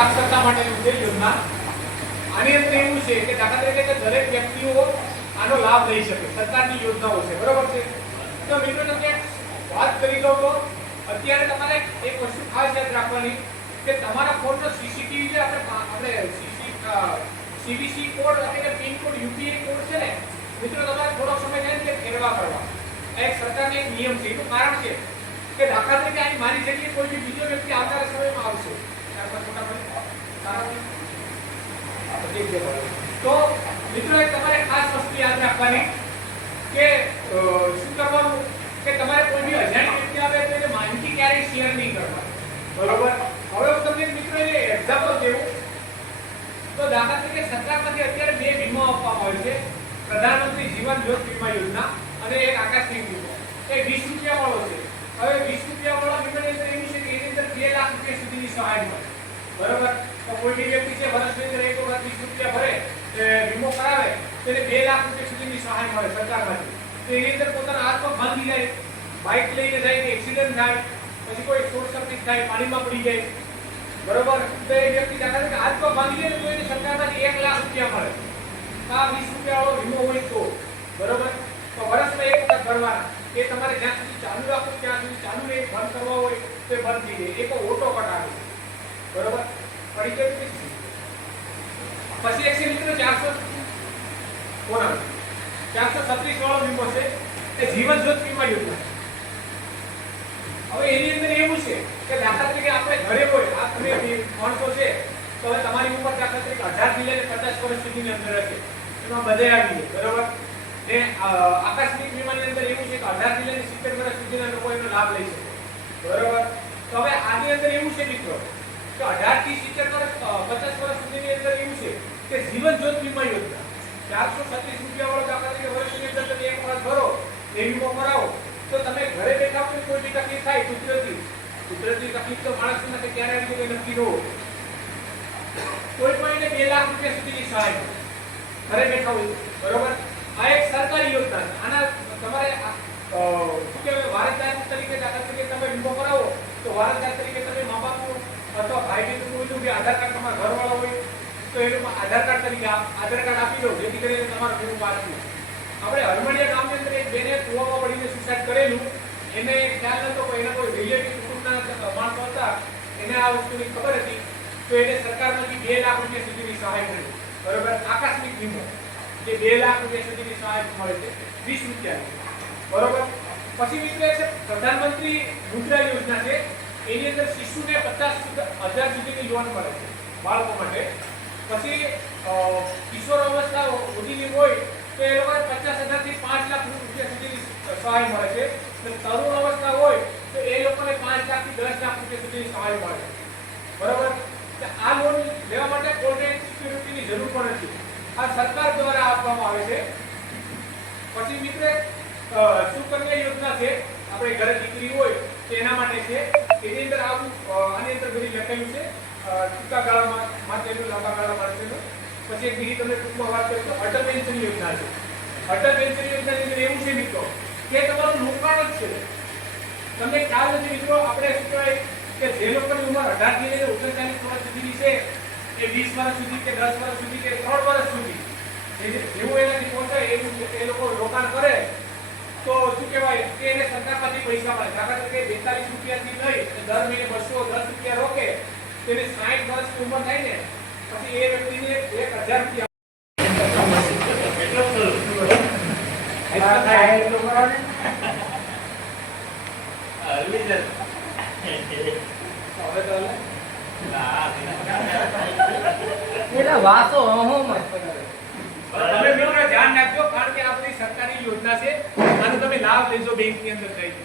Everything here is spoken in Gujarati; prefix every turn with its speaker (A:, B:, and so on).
A: સાક્ષરતા માટેની છે યોજના. આની અંદર એવું છે કે દાખલા તરીકે દરેક વ્યક્તિઓ આનો લાભ લઈ શકે, સરકારની યોજનાઓ છે, બરોબર છે? તો મિત્રો તમને વાત કરી દઉં તો અત્યારે તમારે એક વસ્તુ ખાસ યાદ રાખવાની કે તમારા ફોનનો સીસીટીવી જે આપણે આપણે સીવીસી કોડ એટલે કે પિન કોડ, યુપીઆઈ કોડ છે ને, મિત્રો, તમારે થોડો સમય થાય કે ફેરવા કરવા. આ એક સરકારનો એક નિયમ છે, એનું કારણ છે કે દાખલા તરીકે અહીં મારી જગ્યાએ કોઈ બી બીજો વ્યક્તિ આવનારા સમયમાં આવશે તો મિત્રો તમારે ખાસ વસ્તુ યાદ રાખવાની કે શું કરવાનું? કે તમારે કોઈ બી અજાણી વ્યક્તિ આવે તો એને માહિતી ક્યારેય શેર નહીં કરવાની. બરોબર? હવે હું તમને મિત્રો એ એક્ઝામ્પલ દેવું. તો દાખલા તરીકે સરકારમાંથી અત્યારે બે વીમો આપવામાં આવે છે. પ્રધાનમંત્રી જીવન જ્યોત વીમા યોજના અને એક આકાશની વીમો. એ વીસ રૂપિયા વાળો છે. હવે વીસ રૂપિયા વાળો અંદર એવું છે એની અંદર બે લાખ રૂપિયા સુધીની સહાય મળે. બરોબર? તો તો બે લાખ રૂપિયા સુધીની સહાય મળે સરકારમાંથી તો એની અંદર પોતાના હાથ પગ ભાંગી જાય બાઇક લઈને જાય કે એક્સિડન્ટ થાય, પછી કોઈ શોર્ટ સર્કિટ થાય, પાણીમાં પડી જાય. બરોબર? તો એ વ્યક્તિ દાખલા તરીકે હાથ પગ ભાંગી જાય તો એને સરકારમાંથી એક લાખ રૂપિયા મળે. આ વીસ રૂપિયા વાળો વીમો હોય તો. બરોબર? તો વર્ષમાં એક વખત ભરવાના. એ તમારે જ્યાં સુધી ચાલુ રાખો ત્યાં સુધી ચાલુ રહે, બંધ હોય, તો બંધ થઈ જાય. એક ઓટો કટ બરોબર? પછી એક મિત્રો ચારસો કોના ચારસો છત્રીસ વાળો વીમો છે. એ જીવન જ્યોત વીમા યોજના. હવે એની અંદર એવું છે કે દાખલા તરીકે આપણે ઘરે હોય, આ તમે માણસો છે, તો હવે તમારી ઉપર દાખલા તરીકે અઢારથી લઈને પચાસ વર્ષ સુધીની અંદર હશે. એમાં બધે આવી જાય, બરોબર? ને આકસ્મિક વીમાની અંદર એવું છે કે અઢારથી લઈને સિત્તેર વર્ષ સુધીના લોકો એનો લાભ લઈ શકે. બરોબર? તો હવે આની અંદર એવું છે મિત્રો વીમા કરાવો તો તમે ઘરે બેઠા કોઈ કોઈ બી થાય કુદરતી. કુદરતી તકલીફ તો માણસ માટે ક્યારે આવી નક્કી ન કોઈ પણ બે લાખ રૂપિયા સુધીની સહાય ઘરે બેઠા હોય બરોબર? આ એક સરકારી યોજના છે આના તમારે આ, અ, શું કહેવાય વારસદાર તરીકે દાખલા તરીકે તમે વીમો કરાવો તો વારસદાર તરીકે તમે મા બાપનું અથવા ભાઈ કોઈનું આધાર કાર્ડ તમારા ઘરવાળા હોય, તો એનું આધાર કાર્ડ તરીકે આધાર કાર્ડ આપી દો, જેથી કરીને તમારું ઘરનું પાસ આપણે હરમડિયા ગામની અંદર એક બેને કૂવામાં પડીને સુસાઇડ કરેલું. એને ખ્યાલ નતો કોઈ એના કોઈ રિલેટિવ કુટુંબના માણસો હતા. એને આ વસ્તુની ખબર હતી. તો એને સરકારમાંથી બે લાખ રૂપિયા સુધીની સહાય મળી. બરોબર? આકસ્મિક વીમો. જે બે લાખ રૂપિયા સુધીની સહાય મળે છે. વીસ રૂપિયા બરોબર? પછી મિત્રો છે. પ્રધાનમંત્રી મુદ્રા યોજના છે. એની અંદર શિશુને પચાસ હજાર સુધીની લોન મળે છે, બાળકો માટે. પછી કિશોર અવસ્થા સુધીની હોય, તો એ લોકોને પચાસ હજારથી પાંચ લાખ રૂપિયા સુધીની સહાય મળે છે. અને તરુણ અવસ્થા હોય, તો એ લોકોને પાંચ લાખથી દસ લાખ રૂપિયા સુધીની સહાય મળે છે. બરાબર? આ લોન લેવા માટે કોર્પોરેટ સિક્યુરિટીની જરૂર પણ નથી. આ સરકાર દ્વારા આપવામાં આવે છે. પછી મિત્ર સુકન્યા યોજના છે. આપણે ઘરે દીકરી હોય તેના માટે છે. એની અંદર આવું આની અંદર બધી લખેલું છે. ટૂંકા ગાળા માટેનું લાંબા ગાળા માટેનું પછી એક બીજી તમને ટૂંકમાં વાત કરીએ તો અટલ પેન્શન યોજના છે. અટલ પેન્શન યોજનાની અંદર એવું છે મિત્રો કે તમારું રોકાણ જ છે. તમને ખ્યાલ નથી મિત્રો, આપણે શું કહેવાય કે જે લોકોની ઉંમર અઢારથી લઈને ઓગણચાલીસ વર્ષ સુધીની છે, એ વીસ વર્ષ સુધી કે દસ વર્ષ સુધી કે ત્રણ વર્ષ સુધી જેવું એનાથી પહોંચાય એવું એ લોકો રોકાણ કરે તો શું કહેવાય કે એને સરકારમાંથી પૈસા મળે દાખલા તરીકે બેતાલીસ રૂપિયાથી લઈ અને દર મહિને બસો દસ રૂપિયા રોકે તેને સાઠ વર્ષની ઉંમર થાય ને પછી એ વ્યક્તિને એક હજાર રૂપિયા એટલો થાય એટલો કરો ને હવે તો હાલે.
B: એટલે વાસો અહોમાં
A: તમે મિત્રો ધ્યાન રાખજો કારણ કે આ બધી સરકારી યોજના છે આનો તમે લાભ લેજો બેંકની અંદર જઈને.